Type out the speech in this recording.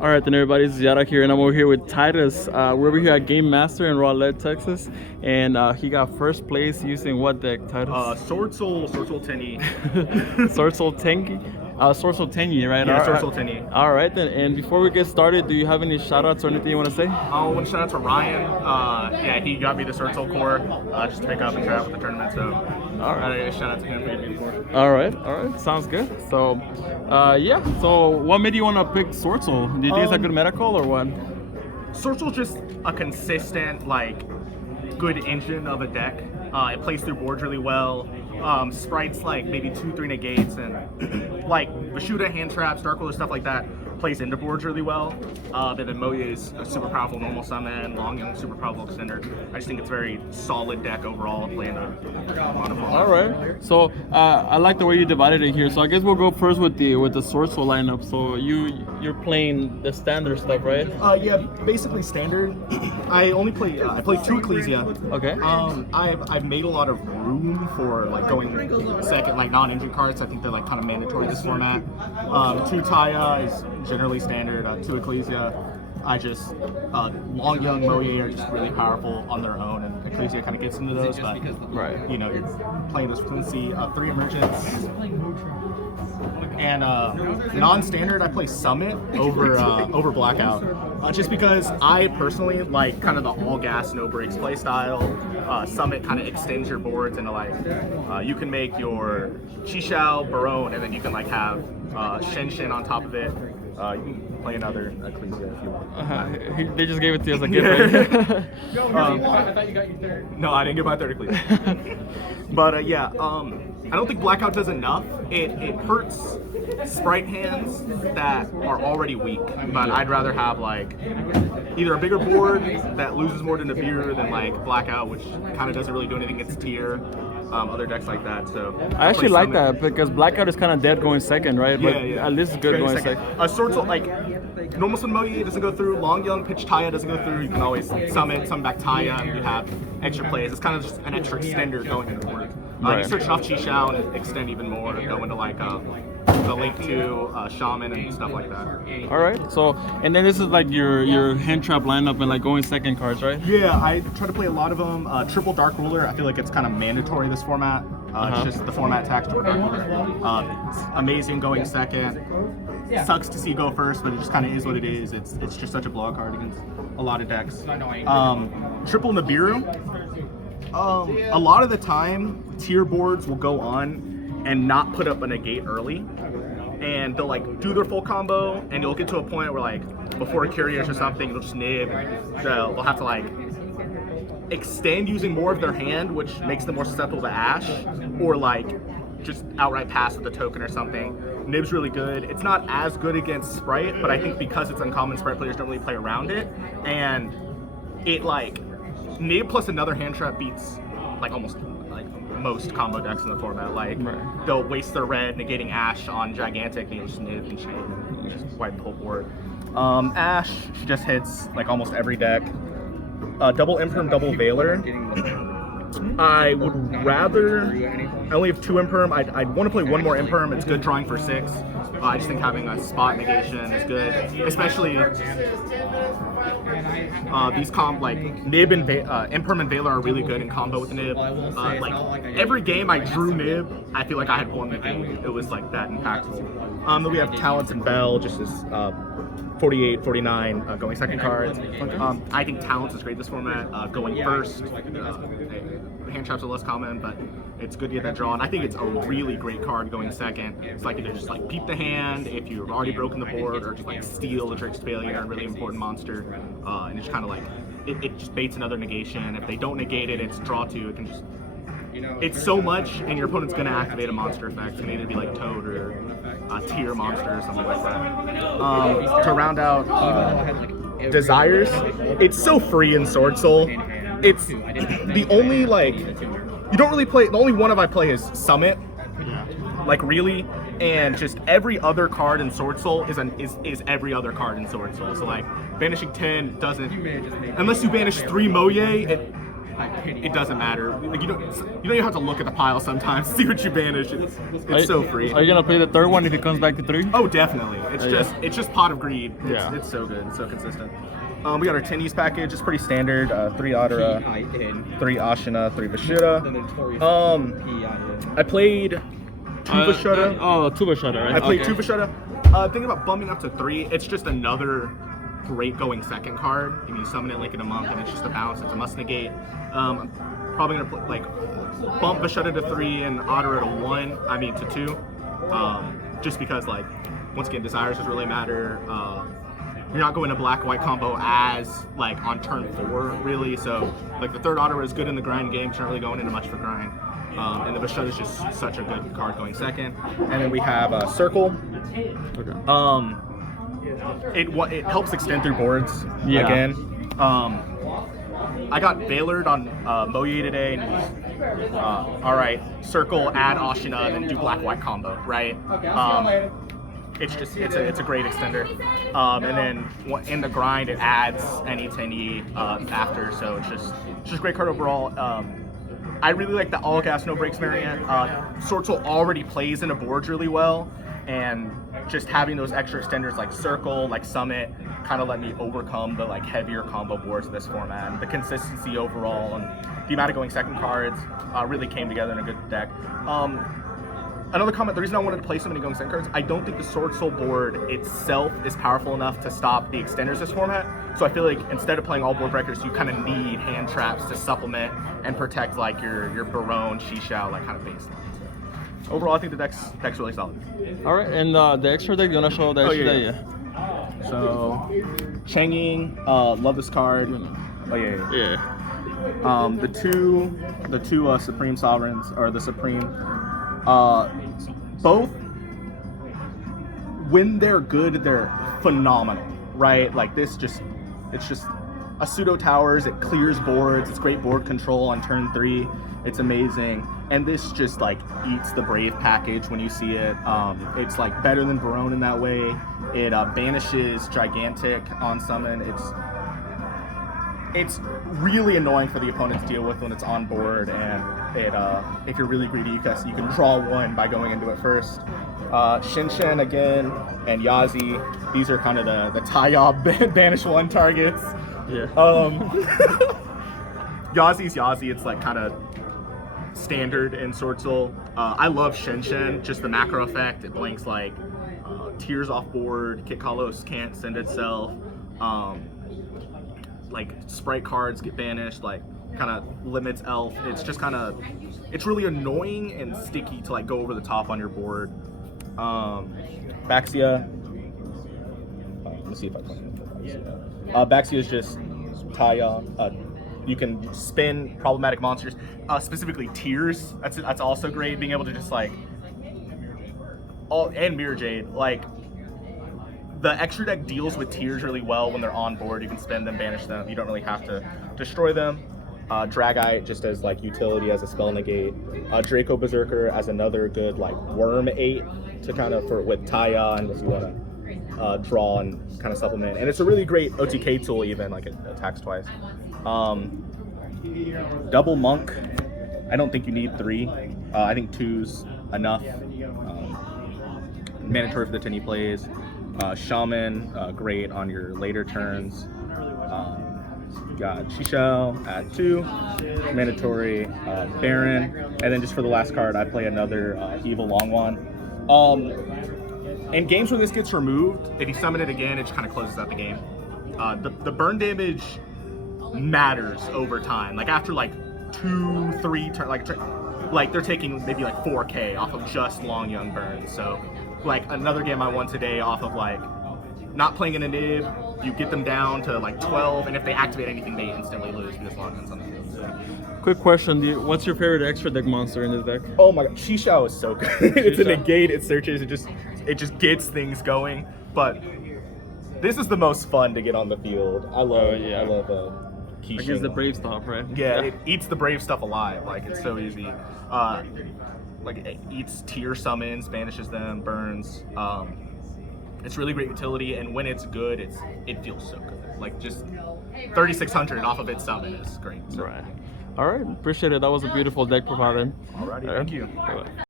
All right, then everybody, this is Yara here, and I'm over here with Titus. We're over here at Game Master in Rowlett, Texas, and he got first place using what deck, Titus? Swordsoul Tenyi. Swordsoul Tenyi? Swordsoul Tenyi, right? Yeah, Swordsoul Tenyi. All right, then, and before we get started, do you have any shout-outs or anything you want to say? I want to shout out to Ryan. Yeah, he got me the Swordsoul core just to pick up and try out for the tournament, so all right. Shout out to him for getting me the core. All right, sounds good. So, yeah, so what made you want to pick Swordsoul? Do you think it's a good meta call or what? Swordsoul's just a consistent, good engine of a deck. It plays through boards really well. Sprites like maybe 2-3 negates and like Vashuda, hand traps, Dark Ruler, stuff like that plays into boards really well. And then Moye is a super powerful normal summon, Long Young super powerful extender. I just think it's a very solid deck overall playing a monophone. All right. So I like the way you divided it here. So I guess we'll go first with the Swordsoul lineup. So you're playing the standard stuff, right? Yeah, basically standard. I only play I play 2 Ecclesia. Okay. I've made a lot of room for going second non-engine cards. I think they're kind of mandatory in this format. 2 Taya is generally standard. 2 Ecclesia. I just Long Young Moye are just really powerful on their own, and Ecclesia kind of gets into those. But right, you're playing those fluency. 3 Emergence. And non-standard, I play Summit over Blackout, just because I personally like kind of the all gas no brakes play style. Summit kind of extends your boards into you can make your Chishao, Barone, and then you can have Shen on top of it. You can play another Ecclesia if you want. They just gave it to you as a gift. I thought you got your third. No, I didn't get my third Ecclesia. But yeah, I don't think Blackout does enough. It hurts sprite hands that are already weak, but I'd rather have either a bigger board that loses more to Nibiru than Blackout, which kind of doesn't really do anything against tier. Other decks like that, so I actually like that because Blackout is kind of dead going second, right? But yeah. At least it's good going second. Swordsoul, normal Sun Moye doesn't go through, Long Young Pitch Taya doesn't go through. You can always summon back Taya, and you have extra plays. It's kind of just an extra extender going into board. You switch off Chishao and extend even more, and go into the Link to Shaman and stuff like that. All right. So, and then this is your hand trap lineup and going second cards, right? Yeah, I try to play a lot of them. Triple Dark Ruler. I feel like it's kind of mandatory this format. It's just the format tax. Triple Dark Ruler. It's amazing going second. Sucks to see go first, but it just kind of is what it is. It's just such a blowout card against a lot of decks. Triple Nibiru. A lot of the time, tier boards will go on and not put up a negate early, and they'll do their full combo, and you'll get to a point where before a Curious or something, they'll just nib. They'll have to extend using more of their hand, which makes them more susceptible to Ash, or just outright pass with a token or something. Nib's really good. It's not as good against Sprite, but I think because it's uncommon, Sprite players don't really play around it, and it Nib plus another hand trap beats almost most combo decks in the format. They'll waste their red negating Ash on Gigantic, and you just nib and chain and just wipe the whole board. Ash, she just hits almost every deck. Double Imperm, double Veiler. I would rather. I only have 2 Imperm. I'd want to play 1 more Imperm. It's good drawing for 6. I just think having a spot negation is good, especially these Nib and Imperm and Veiler are really good in combo with Nib. Every game I drew Nib, I feel like I had won the game. It was that impactful. Then we have Talents and Bell, just as 48, 49 going second cards. I think Talents is great this format. Going first, hand traps are less common, but it's good to get that draw. And I think it's a really great card going second. It's either just peep the hand if you've already broken the board, or just steal the Trick's Failure, a really important monster. And it's kind of it just baits another negation. If they don't negate it, it's draw 2. It can just. It's so much, and your opponent's going to activate a monster effect. It's going to either be Toad or a tier monster or something like that. To round out Desires, it's so free in Swordsoul. It's the only you don't really play. The only one I play is Summit, really, and just every other card in Swordsoul is every other card in Swordsoul. So banishing 10 doesn't, unless you banish 3 Moye, it doesn't matter. Like you don't have to look at the pile sometimes to see what you banish. It's so free. Are you gonna play the third one if it comes back to 3? Oh, definitely. It's just Pot of Greed. Yeah. It's so good, so consistent. We got our Tenyi's package. It's pretty standard. 3 Adara, 3 Ashina, 3 Vishuddha. I played 2 Vishuddha. 2 Vishuddha, right? I played 2 Vishuddha. Thinking about bumping up to 3. It's just another great going second card. If you summon it like in a monk and it's just a bounce, it's a must negate. I'm probably gonna bump Vishuddha to 3 and Adara to 1. I mean to 2. Just because once again desires doesn't really matter. You're not going to black-white combo as on turn 4 really. So the third Adara is good in the grind game. You're not really going into much for grind. And the Vishuddha is just such a good card going second. And then we have Circle. Okay. It helps extend through boards again. I got Rowlett on Moye today. And, all right, Circle, add Ashina, then do black-white combo, right? It's a great extender. And then in the grind, it adds any Tenyi after, so it's just a great card overall. I really like the all gas no breaks variant. Swordsoul already plays in a board really well, and just having those extra extenders like Circle, like Summit, kind of let me overcome the heavier combo boards of this format. The consistency overall and the amount of going second cards really came together in a good deck. Another comment, the reason I wanted to play so many going second cards, I don't think the Swordsoul board itself is powerful enough to stop the extenders this format. So I feel like instead of playing all board breakers, you kind of need hand traps to supplement and protect your Barone, Shishao, kind of baseline. Overall, I think the deck's really solid. All right, and the extra deck, you wanna show the extra deck? So, Changing, love this card. Oh yeah. The two Supreme Sovereigns, or the Supreme, both, when they're good, they're phenomenal, right? It's just a pseudo towers, it clears boards, it's great board control on turn 3, it's amazing. And this just eats the Brave package when you see it. It's better than Barone in that way. It banishes Gigantic on summon. It's really annoying for the opponent to deal with when it's on board, and if you're really greedy, you can draw 1 by going into it first. Shinshin again and Yazi, these are kind of the Taya banish 1 targets. Yeah. Yazi's Yazi, it's kind of standard in Swordsoul. I love Shinshin, just the macro effect. It blinks tears off board, Kit Kalos can't send itself. Sprite cards get banished, kind of limits elf. It's just it's really annoying and sticky to go over the top on your board. Baxia. Let me see if I can Baxia. Baxia is just Taya. You can spin problematic monsters, specifically Tears. That's also great. Being able to just and Mirror Jade. The extra deck deals with Tears really well when they're on board. You can spend them, banish them. You don't really have to destroy them. Dragite just as utility as a spell negate. Draco Berserker as another good worm 8 to with Taya, and if you want to draw and kind of supplement. And it's a really great OTK tool even, it attacks twice. Double Monk. I don't think you need 3. I think 2's enough. Mandatory for the Tenyi plays. Shaman, great on your later turns. Got Shishao at 2, mandatory, Baron, and then just for the last card, I play another Evil Longwan. In games where this gets removed, if you summon it again, it just kind of closes out the game. The burn damage matters over time. After 2-3 turns, they're taking maybe 4K off of just Long Young burns. So another game I won today off of not playing in a nib, you get them down to 12, and if they activate anything, they instantly lose because Long Young's on the field. So. Quick question, what's your favorite extra deck monster in this deck? Oh my god, Shishao is so good. It's a negate, it searches, it just gets things going. But this is the most fun to get on the field. I love I guess the Brave stuff, right? Yeah, it eats the Brave stuff alive. It's so easy. It eats tier summons, banishes them, burns. It's really great utility, and when it's good, it feels so good. Just 3,600 off of its summon is great. So. Right. All right, appreciate it. That was a beautiful deck provided. Alrighty, thank you. Bye-bye.